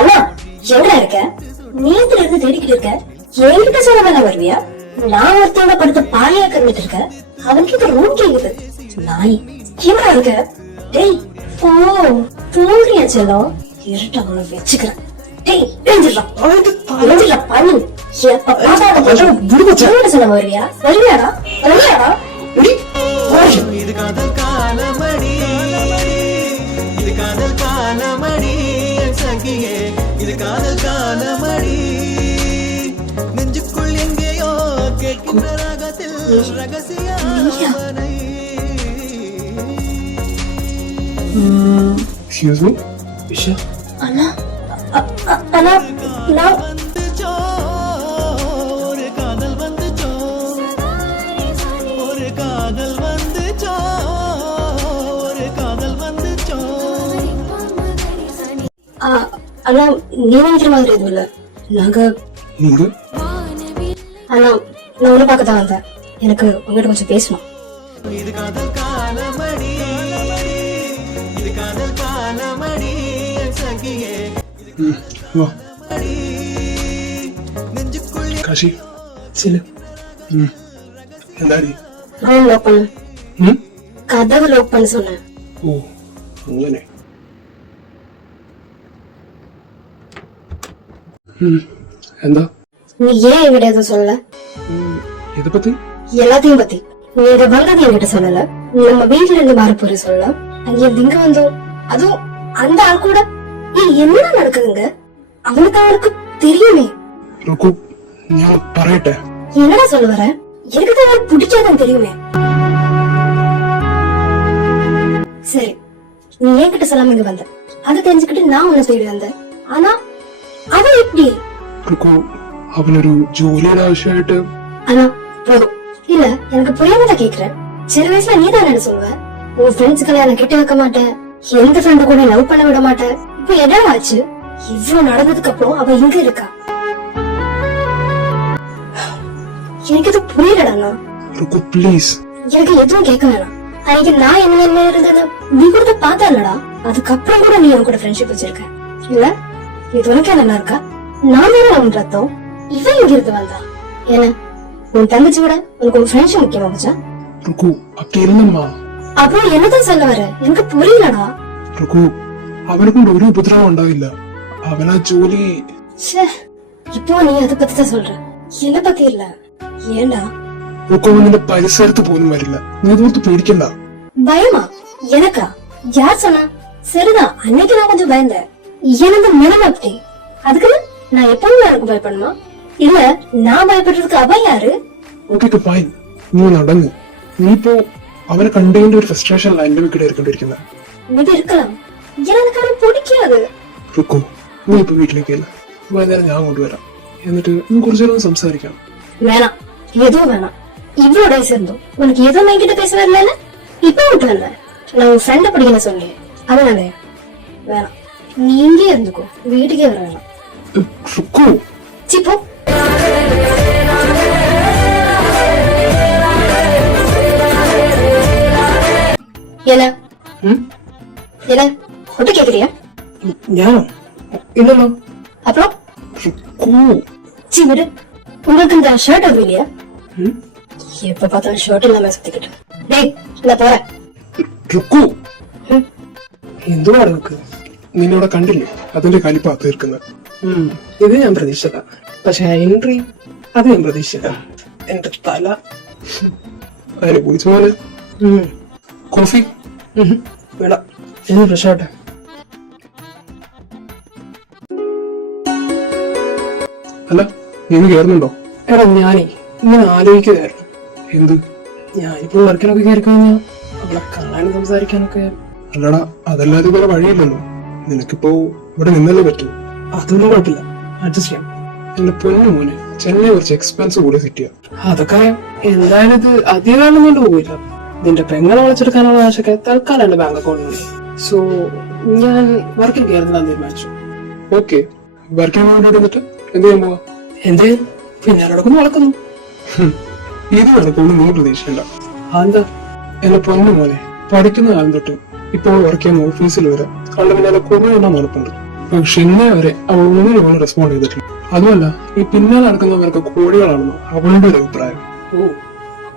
அண்ணா எங்கடா இருக்க? நேத்துல இருந்து தேடிக்கிட்டு இருக்க. என்கிட்ட சொல்ல வருவியா? நான் ஒருத்தவங்க படுத்த பாலையா கறந்துட்டு இருக்க. அவன்கிட்ட ரூம் கேக்குது. நாய் எங்கடா இருக்க? டேய் ஓ தூங்குறியா செல்லம்? இருட்ட அவனை வச்சுக்கிறேன். டேய் எழுந்திரா பண்ணு. சொல்ல வருவியா? வருவியாடா வருவியாடா? இது காதல் காலமடி, இது காதல் காலமடி சகியே, இது காதல் காலமடி. நெஞ்சுக்குள் எங்கேயோ கேட்கின்ற ராகத்தில் ரகசியமனை. Excuse me, Isha. அண்ணா அண்ணா நான் வந்துச்சோ ஒரு காதல் வந்துச்சோ, ஒரு காதல் வந்துச்சோ, ஒரு காதல் வந்துச்சோ. அண்ணா நீ நினைக்கிற மாதிரி எதுவும் இல்ல. நீங்க அண்ணா நான் உன்னை பார்க்கத்தான் வந்தேன். எனக்கு உங்ககிட்ட கொஞ்சம் பேசணும். இது காதல் காலமடி, இது காதல் காலமடி சகியே. வா நெஞ்சுக்குள் காஷி சில എന്താടി ரூம் லாக் பண்ணு. கதவு லாக் பண்ண சொன்னேன். ഓ അങ്ങനെ എന്താ நீ ஏன் என்கிட்ட எதுவும் சொல்லல? ഇതെ പറ്റി எல்லாத்தையும் பத்தி. நீ இதை வந்தது என்கிட்ட சொல்லல. நம்ம வீட்டுல இருந்து மாற போற சொல்லல. அங்க இங்க வந்தோம். அதுவும் அந்த ஆள் கூட என்ன நடக்குதுங்க? அவனுக்கு தெரியுமே. ருக்கு ഞാൻ പറയട്ടെ. என்னடா சொல்ல வர? எனக்கு தான் பிடிக்காதுன்னு தெரியுமே. சரி நீ என்கிட்ட சொல்லாம இங்க வந்த. அதை தெரிஞ்சுக்கிட்டு நான் உன்னை தேடி வந்தேன். ஆனா அவன் எப்படி? ருக்கு അവനൊരു ജോലിയുടെ ആവശ്യമായിട്ട്. ஆனா போதும். இல்ல எனக்கு புரியாமதான் கேக்குறேன். சில வயசுல நீ தான் என்ன சொல்லுவ? உன் ஃப்ரெண்ட்ஸ்களை எனக்கு கிட்ட வைக்க மாட்டேன். எந்த ஃப்ரெண்டு கூட லவ் பண்ண விட மாட்டேன். இப்ப என்ன ஆச்சு? இவ்வளவு நடந்ததுக்கு அப்புறம் அவ இங்க இருக்கா. எனக்கு எதுவும் புரியலடா. ருக்கு ப்ளீஸ். எனக்கு எதுவும் கேட்க வேணாம். அன்னைக்கு நான் என்ன இருந்தது நீ கூட பார்த்தா. அதுக்கப்புறம் கூட நீ அவன் கூட ஃப்ரெண்ட்ஷிப் வச்சிருக்க இல்ல? இது உனக்கே நல்லா இருக்கா? நான் தானே அவன் ரத்தம். இவன் இங்க இருந்து வந்தா என்ன? உன் தங்கச்சி விட உனக்கு ஒரு ஃப்ரெண்ட்ஷிப் முக்கியமா போச்சா? ருக்கு அப்படி இல்லம்மா. அப்புறம் என்னதான் சொல்ல வர? எனக்கு புரியலடா. ருக்கு അവനെക്കൊണ്ട് ഒരു ഉപദ്രവം ഉണ്ടാവില്ല. അവനാ ജോലി. இப்போ நீ அதை பத்தி தான் சொல்ற, என்ன பத்தி இல்ல. ஏண்டா ருக்கு അവന്റെ പരിസരത്ത് പോലും വരില്ല. നീ ഇതോർത്ത് പേടിക്കണ്ട. பயமா? எனக்கா? யார் சொன்னா? சரிதான், அன்னைக்கு நான் கொஞ்சம் பயந்தேன். எனக்கு மனம் அப்படி. அதுக்கு நான் எப்பவும் எனக்கு பயப்படணுமா? இல்ல நான் பயப்படுறதுக்கு அவ யாரு? ഓക്കെ ഫൈൻ, നീ നടന്ന്. നീ ഇപ്പോ അവനെ കണ്ടതിന്റെ ഒരു ഫ്രസ്ട്രേഷനിലാണ് എന്റെ വീട്ടിൽ ഇരിക്കേണ്ടിയിരിക്കുന്നത്. இது இருக்கலாம். எனக்கு அவன் பிடிக்காது. ருக்கு നീ ഇപ്പൊ വീട്ടിലേക്കല്ല, വൈകുന്നേരം ഞാൻ കൊണ്ടുവരാം. എന്നിട്ട് കുറച്ചു നേരം സംസാരിക്കാം. வேணாம், எதுவும் வேணாம். இவ்வளவு டேஸ் இருந்தோம், உனக்கு எதுவும் என்கிட்ட பேச வரல. இப்ப விட்டு வந்த நான் உன் ஃப்ரெண்ட பிடிக்கல சொன்னேன். அதனால வேணாம், நீ இங்கே இருந்துக்கோ, வீட்டுக்கே வர வேணாம். ருக்கு சிப்போ என்ன என்ன ஒட்டு கேக்குறியா? ഞാൻ ഇല്ലല്ലോ. அப்புறம் ருக்கு சி விடு. உங்களுக்கு இந்த ஷர்ட் அது இல்லையா? எப்ப பார்த்தாலும் ஷர்ட் இல்லாம சுத்திக்கிட்டு. டேய் நான் போறேன். ருக்கு എന്തുവാണ് നിനക്ക്? നിന്നോടെ കണ്ടില്ലേ അതിന്റെ കലിപ്പാ തീർക്കുന്നത്. ഇത് ഞാൻ പ്രതീക്ഷിച്ചതാ, പക്ഷെ എൻട്രി അത് ഞാൻ പ്രതീക്ഷിച്ചില്ല. എന്റെ തല അനുഭവിച്ച പോലെ. കോഫി വേണ്ട, ഇനി ഫ്രഷ് ആവട്ടെ. അല്ല നീ കയറുന്നുണ്ടോ? എടാ ഞാനേ ഇങ്ങനെ ആലോചിക്കുകയായിരുന്നു. എന്ത്? ഞാനിപ്പോ വർക്കിനൊക്കെ കയറി കഴിഞ്ഞാൽ അവളെ കാണാനും സംസാരിക്കാനൊക്കെ. അല്ലടാ അതല്ലാതെ വേറെ വഴിയില്ലല്ലോ. നിനക്കിപ്പോ ഇവിടെ നിന്നല്ലേ പറ്റൂ. അതൊന്നും കുഴപ്പമില്ല, അഡ്ജസ്റ്റ് ചെയ്യാം. എന്റെ പൊന്നു മോനെ, ചെന്നൈ കുറച്ച് എക്സ്പെൻസ് കൂടെ സെറ്റ് ചെയ്യാം. അതൊക്കെ എന്തായാലും ഇത് അധികം കൊണ്ട് പോയില്ല. നിന്റെ പെങ്ങളെ വിളിച്ചെടുക്കാനുള്ള ആശയൊക്കെ തൽക്കാലം എന്റെ ബാങ്ക് അക്കൗണ്ടിൽ. സോ ഞാൻ വർക്കിൽ കയറുന്നതാന്ന് തീരുമാനിച്ചു. ഓക്കെ, വർക്കിന് വേണ്ടി വന്നിട്ട് എന്ത് ചെയ്യാൻ പോവാ? എന്ത് പിന്നെ ആരോടൊക്കെ നടക്കുന്നു. ഇത് നടക്കുമെന്ന് നീ പ്രതീക്ഷിക്കണ്ട. എന്താ എന്റെ പൊന്നു മോനെ, പഠിക്കുന്ന കാലം തൊട്ട് ഇപ്പോൾ വർക്ക് ചെയ്യുന്ന ഓഫീസിൽ വരെ കണ്ട പിന്നാലെ കുറെ എണ്ണം നടപ്പുണ്ട്. പക്ഷെ ഇന്നേ വരെ അവൾ ഒന്നിനും റെസ്പോണ്ട് ചെയ്തിട്ടില്ല. അതുമല്ല ഈ പിന്നാലെ നടക്കുന്നവർക്ക് കോടികളാണെന്നോ അവളുടെ ഒരു അഭിപ്രായം. ഓ,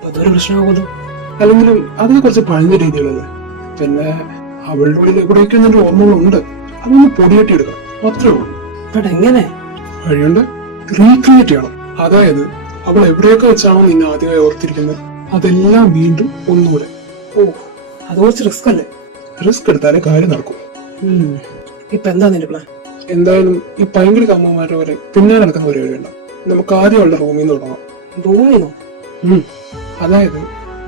അതൊരു പ്രശ്നമാകുമല്ലോ. അല്ലെങ്കിലും അതിനെ കുറച്ച് പഴഞ്ഞ രീതികളല്ലേ. പിന്നെ അവളുടെ ഉള്ളിൽ എവിടെയൊക്കെ നല്ല ഓർമ്മകളുണ്ട്, അതൊന്ന് പൊടിയട്ടിയെടുക്കണം, അത്രേ ഉള്ളൂ. എങ്ങനെ വഴിയുണ്ട്? റീക്രിയേറ്റ് ചെയ്യണം. അതായത് അവൾ എവിടെയൊക്കെ വെച്ചാണോ നിന്നെ ആദ്യമായി ഓർത്തിരിക്കുന്നത് അതെല്ലാം വീണ്ടും ഒന്നുകൂടെ. ഓ, അത് കുറച്ച് റിസ്ക് അല്ലേ? റിസ്ക് എടുത്താലേ കാര്യം നടക്കും. ഇപ്പൊ എന്താ നിന്റെ പ്ലാൻ? എന്തായാലും ഈ പൈങ്കിളി കമ്മമാരുടെ വരെ പിന്നാലെ നടക്കുന്ന പരിപാടി ഉണ്ടാവും. നമുക്ക് ആദ്യം അവളുടെ റൂമിൽ നിന്ന് തുടങ്ങാം. റൂമിൽ നിന്നോ? അതായത്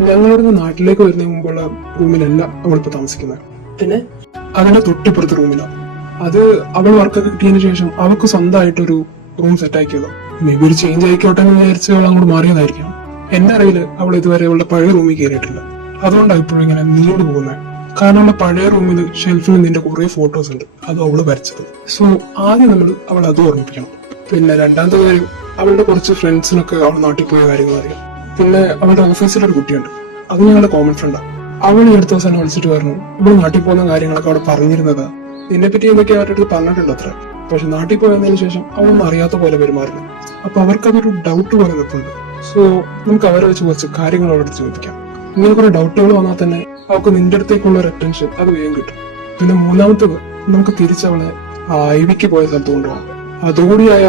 ഞങ്ങളുടെ നാട്ടിലേക്ക് വരുന്നതിന് മുമ്പുള്ള റൂമിലല്ല അവളിപ്പോ താമസിക്കുന്നത്. പിന്നെ അതിന്റെ തൊട്ടിപ്പുറത്തെ റൂമിലാണ്. അത് അവൾ വർക്കൊക്കെ കിട്ടിയതിനു ശേഷം അവൾക്ക് സ്വന്തമായിട്ടൊരു റൂം സെറ്റ് ആക്കിയതോ. മേ ബി ഒരു ചേഞ്ച് ആയിക്കോട്ടെ എന്ന് വിചാരിച്ച് അവൾ അങ്ങോട്ട് മാറിയതായിരിക്കും. എന്റെ അറിവില് അവൾ ഇതുവരെ അവളുടെ പഴയ റൂമിൽ കയറിയിട്ടില്ല. അതുകൊണ്ടാണ് ഇപ്പോഴും ഇങ്ങനെ നീണ്ടു പോകുന്നത്. കാരണം അവളുടെ പഴയ റൂമിൽ ഷെൽഫിൽ നിന്റെ കുറെ ഫോട്ടോസ് ഉണ്ട്, അത് അവള് വരച്ചത്. സോ ആദ്യം നമ്മൾ അവൾ അത് ഓർമ്മിപ്പിക്കണം. പിന്നെ രണ്ടാമത്തെ കാര്യം, അവളുടെ കുറച്ച് ഫ്രണ്ട്സിനൊക്കെ അവൾ നാട്ടിൽ പോയ കാര്യങ്ങൾ അറിയാം. പിന്നെ അവളുടെ ഓഫീസിലൊരു കുട്ടിയുണ്ട്, അത് ഞങ്ങളുടെ കോമൺ ഫ്രണ്ടാണ്. അവൾ ഈ അടുത്ത ദിവസം വിളിച്ചിട്ട് പറഞ്ഞു ഇവിടെ നാട്ടിൽ പോകുന്ന കാര്യങ്ങളൊക്കെ അവിടെ പറഞ്ഞിരുന്നതാ. നിന്നെ പറ്റി എന്തൊക്കെ അവരുടെ അടുത്ത് പറഞ്ഞിട്ടുണ്ട് അത്ര. പക്ഷെ നാട്ടിൽ പോയതിനു ശേഷം അവളൊന്നും അറിയാത്ത പോലെ പെരുമാറുന്നു. അപ്പൊ അവർക്കതൊരു ഡൗട്ട് പോലെ നിൽപ്പുണ്ട്. സോ നമുക്ക് അവരെ വെച്ച് കുറച്ച് കാര്യങ്ങൾ അവരുടെ ചോദിക്കാം. ഇങ്ങനെ കുറെ ഡൗട്ടുകൾ വന്നാൽ തന്നെ അവർക്ക് നിന്റെ അടുത്തേക്കുള്ള ഒരു അറ്റൻഷൻ അത് വേഗം കിട്ടും. പിന്നെ മൂന്നാമത്തത്, നമുക്ക് തിരിച്ചവളെ ഐവിക്ക് പോയ സ്ഥലത്ത് കൊണ്ടുപോകാം. അതുകൂടിയായ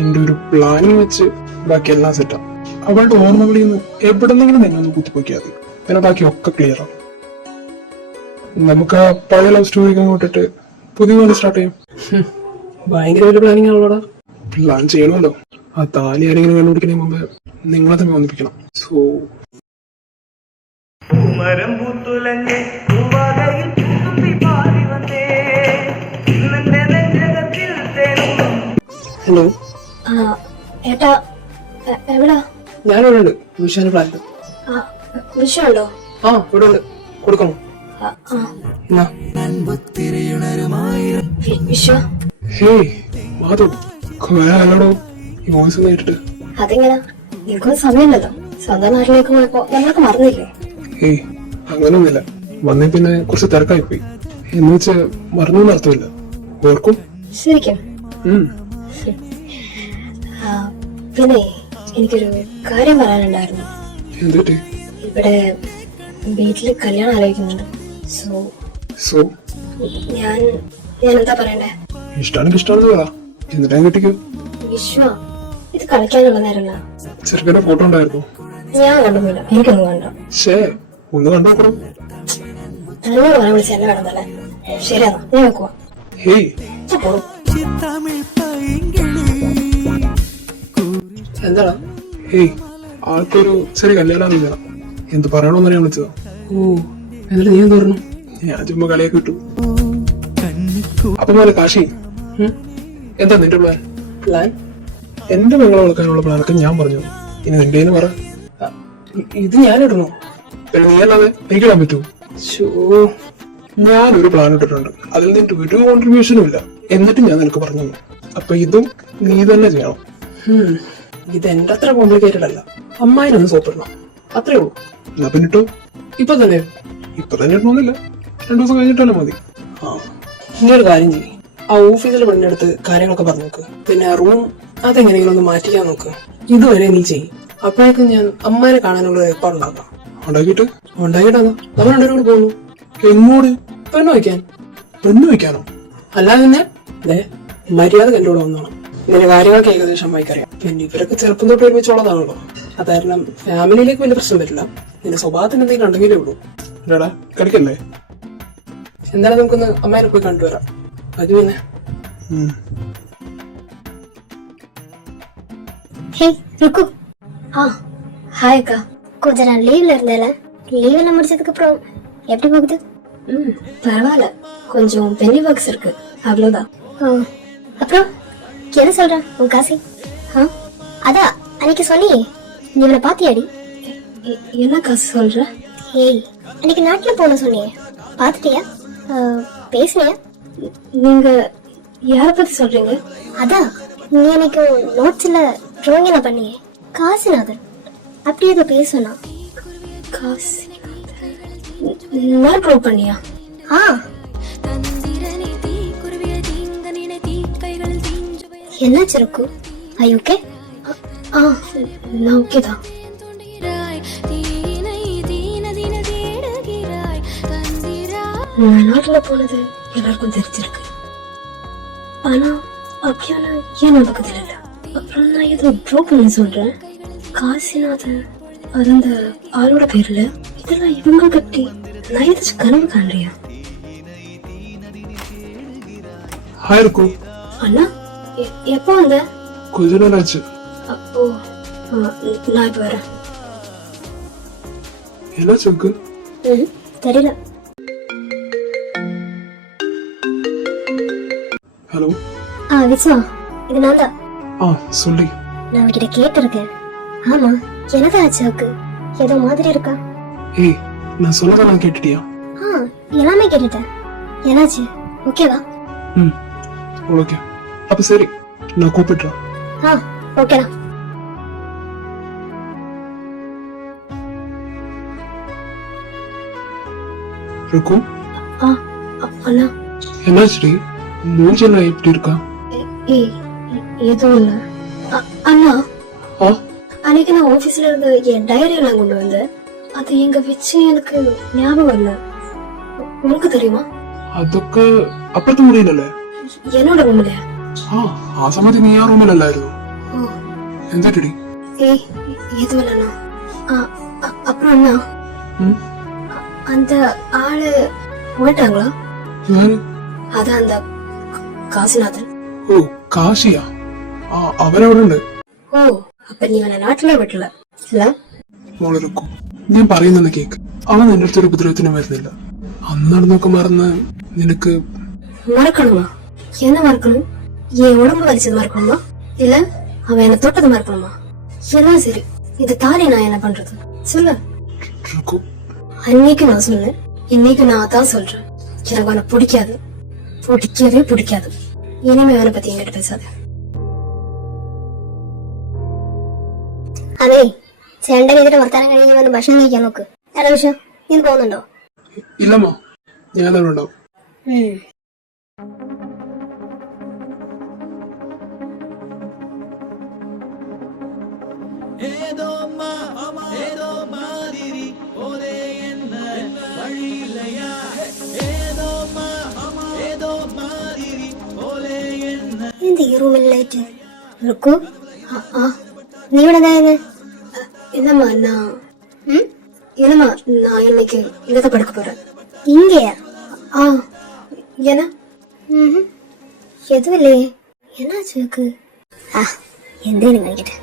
എന്റെ ഒരു പ്ലാനിങ് വെച്ച് ബാക്കി എല്ലാം സെറ്റാം. അവളുടെ ഓർമ്മകളിൽ നിന്ന് എവിടെന്നെങ്കിലും തന്നെ ഒന്ന് കുത്തിപ്പൊക്കിയാൽ മതി. പിന്നെ ബാക്കിയൊക്കെ ക്ലിയർ ആവും. നമുക്ക് ആ പഴയ ലവ് സ്റ്റോറി വിട്ടിട്ട് പുതിയ പോലെ സ്റ്റാർട്ട് ചെയ്യാം. ഭയങ്കര വലിയ പ്ലാനിങ് ആണല്ലോടാ. പ്ലാൻ ചെയ്യണമല്ലോ. ആ താലി ആരെങ്കിലും കണ്ടുപിടിക്കുന്നതിന് മുമ്പ് നിങ്ങളെ തന്നെ ഒന്നിപ്പിക്കണം. സോ മരം പൂത്തുലഞ്ഞ് പൂവാകയിൽ പൂത്തുമ്പി പാടി വന്നേ നിന്റെ നെഞ്ചകത്തിൽ തേനും. ഹലോ ഏട്ടാ, എവിടാ? ഞാനിവിടെ ഉണ്ട്. വിഷുവിന് പ്ലാൻ. വിഷുണ്ടോ? ആ, ഇവിടെ ഉണ്ട്. കൊടുക്കണോ? വിഷു? ഹേയ് മാധവ്, അല്ലടോ ഈ വോയിസ് ഒന്ന് കേട്ടിട്ട്. അതെങ്ങനാ? നിനക്കൊന്നും സമയമില്ലല്ലോ. സ്വന്തം നാട്ടിലേക്ക് പോയപ്പോ നമ്മളൊക്കെ മറന്നില്ലേ? ഏയ് അങ്ങനൊന്നുമില്ല. വന്നേ പിന്നെ കുറച്ച് തിരക്കായി പോയി. എന്ന് വെച്ച് മറന്നു അർത്ഥമില്ല. ഓർക്കും ശരിക്കും. പിന്നെ എനിക്കൊരു കാര്യം പറയാനുണ്ടായിരുന്നു. എന്തിട്ട്? ഇവിടെ വീട്ടില് കല്യാണം ആലോചിക്കുന്നുണ്ട്. സോ ഞാൻ എന്താ പറയണ്ടേ? ഇഷ്ടമാണെങ്കിൽ ഇഷ്ടമാണെന്ന് പറ, എന്നിട്ടാ കിട്ടിക്കോ. വിശ്വ, ഇത് കളിക്കാനുള്ള നേരമല്ല. ചെറുക്കന്റെ ഫോട്ടോ ഉണ്ടായിരുന്നു. ഞാൻ കണ്ടൊന്നുമില്ല, എനിക്കൊന്നും കണ്ടോ. ശേ, ഒന്ന് കണ്ടോക്കണം. എന്നോട് പറയാൻ വിളിച്ച എന്നെ കണ്ടല്ലേ? ശരിയാ, ഞാൻ വെക്കുവാ. ഹേയ് എന്താടാ? ഹേയ്, ആൾക്കൊരു ചെറിയ കല്യാണം വേണം. എന്ത് പറയണോന്ന് ഞാൻ വിളിച്ചതാ. ഓ, എന്നിട്ട് നീ എന്ത് പറഞ്ഞു? ഞാൻ ചുമ്മാ കളിയൊക്കെ കിട്ടു. അപ്പൊ പോലെ കാശി, എന്താ നിന്റെ പ്ലാൻ? പ്ലാൻ? എന്റെ മകളെ വളർക്കാനുള്ള പ്ലാനൊക്കെ ഞാൻ പറഞ്ഞു. ഇനി നിന്റെ പറ. ഇത് ഞാനിടണോ? പിന്നെ നീ അല്ലാതെ എനിക്കിടാൻ പറ്റൂ? ഞാനൊരു പ്ലാൻ ഇട്ടിട്ടുണ്ട്, അതിൽ നിന്റെ ഒരു കോൺട്രിബ്യൂഷനും ഇല്ല. എന്നിട്ട് ഞാൻ നിനക്ക് പറഞ്ഞു. അപ്പൊ ഇതും നീ തന്നെ ചെയ്യണം. ഇത് എന്റെ അത്ര കോംപ്ലിക്കേറ്റഡ് അല്ല. അമ്മായിനൊന്ന് സോപ്പിടണം, അത്രേ ഉള്ളൂ. എന്നാ പിന്നിട്ടോ? ഇപ്പൊ തന്നെ ഇടണമെന്നില്ല, 2 ദിവസം കഴിഞ്ഞിട്ടാലും മതി. ഇനി ഒരു കാര്യം ചെയ്യും, ആ ഓഫീസിലെ പെണ്ണിനടുത്ത് കാര്യങ്ങളൊക്കെ പറഞ്ഞു നോക്ക്. പിന്നെ ആ റൂം അതെങ്ങനെയെങ്കിലും ഒന്ന് മാറ്റിക്കാൻ നോക്ക്. ഇതുവരെ നീ ചെയ്യും. അപ്പോഴേക്കും ഞാൻ അമ്മാനെ കാണാനുള്ള ഏർപ്പാടുണ്ടാക്കാം. ഉണ്ടാക്കിയിട്ട് നമ്മൾ രണ്ടുപേരും പോകുന്നു. എങ്ങോട്ട്? പെണ്ണ് വയ്ക്കാൻ. പെണ്ണ് വയ്ക്കാനോ? അല്ലാതെ തന്നെ മര്യാദ എന്റെ കൂടെ വന്നോണം. നിന്റെ കാര്യങ്ങളൊക്കെ ഏകദേശം അമ്മായിക്കറിയാം. പിന്നെ ഇവരൊക്കെ ചെറുപ്പം തൊട്ട് ഒരുമിച്ചുള്ളതാണല്ലോ. അത് കാരണം ഫാമിലിയിലേക്ക് വലിയ പ്രശ്നം വരില്ല. നിന്റെ സ്വഭാവത്തിന് എന്തെങ്കിലും ഉണ്ടെങ്കിലേ ഉള്ളൂ. കളിക്കല്ലേ? എന്തായാലും നമുക്കൊന്ന് അമ്മേനെ പോയി കണ്ടുവരാം. അത് പിന്നെ ருக்கு. ஹாய் அக்கா. கொஞ்ச நாள் லீவ்ல இருந்தேல. லீவ் எல்லாம் முடிச்சதுக்கு அப்புறம் எப்படி போகுது? பரவாயில்ல, கொஞ்சம் பெரிய ஒர்க்ஸ் இருக்கு, அவ்வளவுதான். அப்புறம் என்ன சொல்ற உன் காசி? அதான் அன்னைக்கு சொன்னியே, நீ இவனை பாத்தியாடி? என்ன காசு சொல்ற? ஏய், அன்னைக்கு நாட்டுல போன சொன்னியே, பாத்துட்டியா? பேசுனியா? நீங்க யார பத்தி சொல்றீங்க? அதான் நீ எனக்கு நோட்ஸ்ல டிராயிங் என்ன பண்ணியே, காசிநாதன் அப்படியே அதை பேசுனா. காசிநாதன் நான் ட்ரா பண்ணியா? என்னாச்சு இருக்கு? ஐ ஓகே? நான் ஓகே தான். நான் நாட்டுல போனது எல்லாருக்கும் தெரிஞ்சிருக்கு. ஆனா அப்படியான ஏன் நடக்குது இல்ல. அப்புறம் நான் ஏதோ ட்ரோ பண்ண சொல்றேன். காசிநாதன் அது அந்த ஆளோட பேர்ல. இதெல்லாம் இவங்க கட்டி நான் ஏதாச்சும் கனவு காண்றியா? ஹாய் இருக்கு. அண்ணா எப்போ வந்த? கொஞ்ச நேரம் ஆச்சு. அப்போ நான் இப்ப வரேன். என்ன சொக்கு? தெரியல. ஹலோ. விஸ்வா, இது நான் தான். சொல்லி. நான் அவகிட்ட கேட்டிருக்கேன். ஆமா, என்னதான் ஆச்சு அவக்கு? ஏதோ மாதிரி இருக்கா? ஏய், நான் சொன்னதெல்லாம் கேட்டுட்டியா? எல்லாமே கேட்டுட்டேன். என்னாச்சு? ஓகேவா? ஓகே. அப்ப சரி, நான் கூப்பிடுறேன். ஓகேடா. ருக்கு. அண்ணா. என்னாச்சு? மூஞ்செல்லாம் எப்படி இருக்கா? எதுவும் இல்ல. அண்ணா, அன்னைக்கு நான் ஆபீஸ்ல இருந்து என் டைரி எல்லாம் கொண்டு வந்தேன். அது எங்க வச்சு எனக்கு ஞாபகம் இல்ல. உனக்கு தெரியுமா? അതൊക്കെ അപ്പുറത്തെ മുറിയിലല്ലേ? എന്നോട് റൂമിലെ? ആ സമയത്ത് നീ ആ റൂമിലല്ലായിരുന്നു. എന്താടി? എതുവല്ലണ്ണா. அப்புறம் அண்ணா, அந்த ஆளு போயிட்டாங்களா? அதான் அந்த காசிநாதன். ഓ കാശിയാ? അവനവിടെ ഉണ്ട്. അപ്പൊ നീ അവനെ നാട്ടിലെ വിട്ടില്ല അല്ല? മോളിരിക്കും. ഞാൻ പറയുന്ന കേക്ക്. അവൻ നിന്റെ അടുത്തൊരു ഉപദ്രവത്തിനും വരുന്നില്ല. അന്ന് നടന്നൊക്കെ മറന്ന് നിനക്ക് மறக்கணுமா? என்ன மறக்கணும்? என் உடம்பு வலிச்சது மறக்கணுமா? இல்ல அவன் என்ன தொட்டது மறக்கணுமா? எல்லாம் சரி, இது தாலி நான் என்ன பண்றது சொல்லு. அன்னைக்கு நான் சொன்னேன், இன்னைக்கு நான் அதான் சொல்றேன். எனக்கு அவனை பிடிக்காது, பிடிக்கவே பிடிக்காது. இனிமே அவனை பத்தி என்கிட்ட பேசாத. അതെ, ചേട്ടൻ ഇതിന്റെ വർത്താനം കഴിഞ്ഞ് വന്ന് ഭക്ഷണം കഴിക്കാൻ നോക്ക്. വിഷം നീ പോകുന്നുണ്ടോ? ഇല്ലമ്മ, ഞാനവിടെ ഉണ്ടാവും. എന്ത് ഈ റൂമിൽ ലൈറ്റ്? ருக்கு, நீ இவனதாங்க? இல்லம்மா, இல்லம்மா, நான் இன்னைக்கு இங்கதான் படுக்க போறேன். இங்கயா? ஏன்னா எதுவும் இல்லையே. என்னாச்சு இருக்கு? எந்தேனுங்க நினைக்கிட்ட.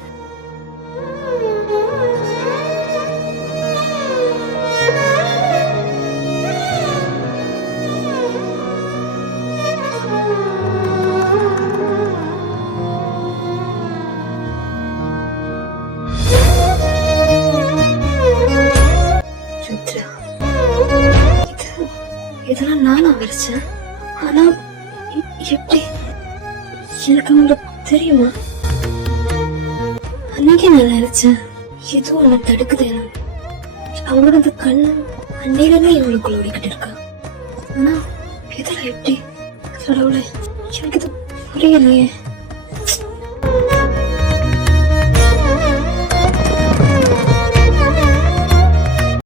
இதெல்லாம் நானா வரைச்சேன். ஆனா எப்படி எனக்கு அவங்களுக்கு தெரியுமா? அன்னைக்கு நான் நினைச்சேன் ஏதோ ஒண்ணு தடுக்குது. அவங்களோட அந்த கண்ணு அன்னையிலே இவங்களுக்குள்ள ஓடிக்கிட்டு இருக்கா. ஆனா இதெல்லாம் எப்படி? கடவுளே, எனக்கு இது புரியலையே.